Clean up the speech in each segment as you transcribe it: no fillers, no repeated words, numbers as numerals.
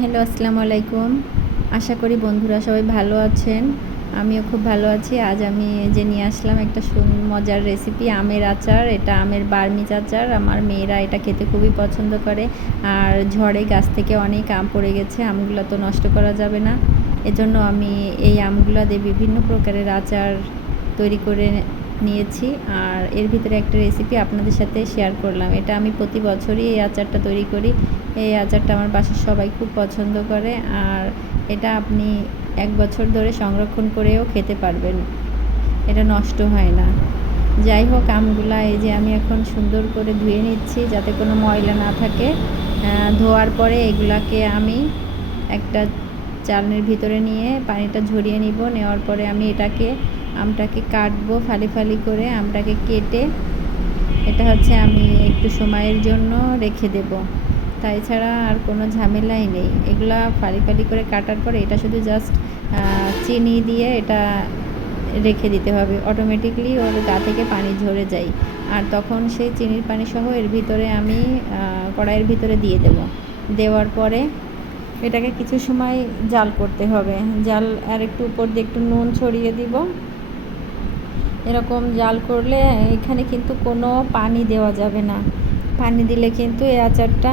Hello, আসসালামু আলাইকুম। আশা করি বন্ধুরা সবাই ভালো আছেন। আমিও খুব ভালো আছি। আজ আমি যে নিয়ে আসলাম একটা মজার রেসিপি, আমের আচার। এটা আমের বার্মিজ আচার। আমার মেয়েরা এটা খেতে খুবই পছন্দ করে। আর ঝড়ে গাছ থেকে অনেক আম পড়ে গেছে, আমগুলো তো নষ্ট করা যাবে না। এজন্য আমি এই আমগুলো দিয়ে বিভিন্ন প্রকারের আচার তৈরি করে নিয়েছি। আর এর ভিতরে একটা রেসিপি আপনাদের সাথে শেয়ার করলাম। এটা আমি প্রতি বছরই এই আচারটা তৈরি করি। এই আচারটা আমার বাসার সবাই খুব পছন্দ করে। আর এটা আপনি 1 বছর ধরে সংরক্ষণ করেও খেতে পারবেন, এটা নষ্ট হয় না। যাই হোক, আমগুলা এই যে আমি এখন সুন্দর করে ধুয়ে নিচ্ছি যাতে কোনো ময়লা না থাকে। ধোয়ার পরে এগুলাকে আমি একটা চালনির ভিতরে নিয়ে পানিটা ঝরিয়ে নিব। নেওয়ার পরে আমি আমটাকে কাটবো ফালি ফালি করে। আমটাকে কেটে এটা হচ্ছে আমি একটু সময়ের জন্য রেখে দেব। তাই ছাড়া আর কোনো ঝামেলাই নেই। এগুলা ফালি ফালি করে কাটার পরে এটা শুধু জাস্ট চিনি দিয়ে এটা রেখে দিতে হবে। অটোমেটিকলি ওর গা থেকে পানি ঝরে যায়। আর তখন সেই চিনির পানি সহ এর ভিতরে আমি কড়াইয়ের ভিতরে দিয়ে দেব। দেওয়ার পরে এটাকে কিছু সময় জাল করতে হবে। জাল আর একটু উপর দিয়ে একটু নুন ছড়িয়ে দিব। এরকম জাল করলে এখানে কিন্তু কোনো পানি দেওয়া যাবে না। পানি দিলে কিন্তু এই আচারটা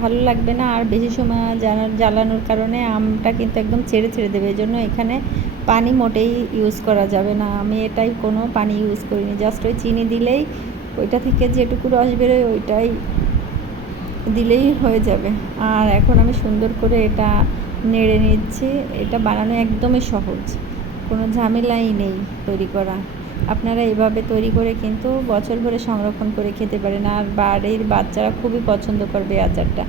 ভালো লাগবে না। আর বেশি সময় জ্বালানোর কারণে আমটা কিন্তু একদম ছেড়ে ছেড়ে দেবে। এই জন্য এখানে পানি মোটেই ইউজ করা যাবে না। আমি এটাই কোনো পানি ইউজ করিনি, জাস্ট ওই চিনি দিলেই ওইটা থেকে যেটুকু রস বেরোয় ওইটাই দিলেই হয়ে যাবে। আর এখন আমি সুন্দর করে এটা নেড়ে নিচ্ছি। এটা বানানো একদমই সহজ, কোনো ঝামেলাই নেই তৈরি করা। আপনারা এভাবে তৈরি করে কিন্তু বছর ভরে সংরক্ষণ করে খেতে পারেন। আর বাড়ির বাচ্চারা খুবই পছন্দ করবে আচারটা।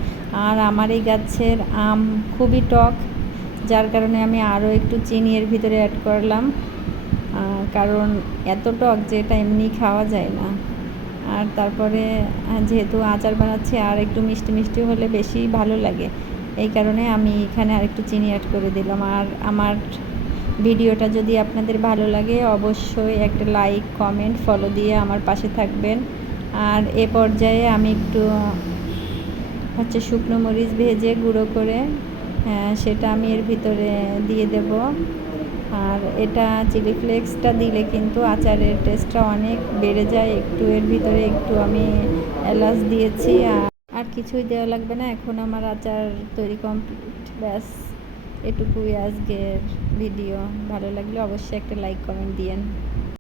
আর আমার এই গাছের আম খুবই টক, যার কারণে আমি আরও একটু চিনি এর ভিতরে অ্যাড করলাম। কারণ এত টক যে এটা এমনি খাওয়া যায় না। আর তারপরে যেহেতু আচার বানাচ্ছি, আর একটু মিষ্টি মিষ্টি হলে বেশি ভালো লাগে। এই কারণে আমি এখানে আরেকটু চিনি অ্যাড করে দিলাম। আর আমার ভিডিওটা যদি আপনাদের ভালো লাগে অবশ্যই একটা লাইক, কমেন্ট, ফলো দিয়ে আমার পাশে থাকবেন। আর এ পর্যায়ে আমি একটু শুকনো মরিচ ভেজে গুঁড়ো করে সেটা আমি এর ভিতরে দিয়ে দেব। আর এটা চিলি ফ্লেক্সটা দিলে কিন্তু আচারের টেস্টটা অনেক বেড়ে যায়। একটু এর ভিতরে একটু আমি এলাচ দিয়েছি। আর কিছুই দেওয়া লাগবে না। এখন আমার আচার তৈরি কমপ্লিট। ব্যাস, এটুকুই আজকের ভিডিও। ভালো লাগলে অবশ্যই একটা লাইক, কমেন্ট দিয়েন।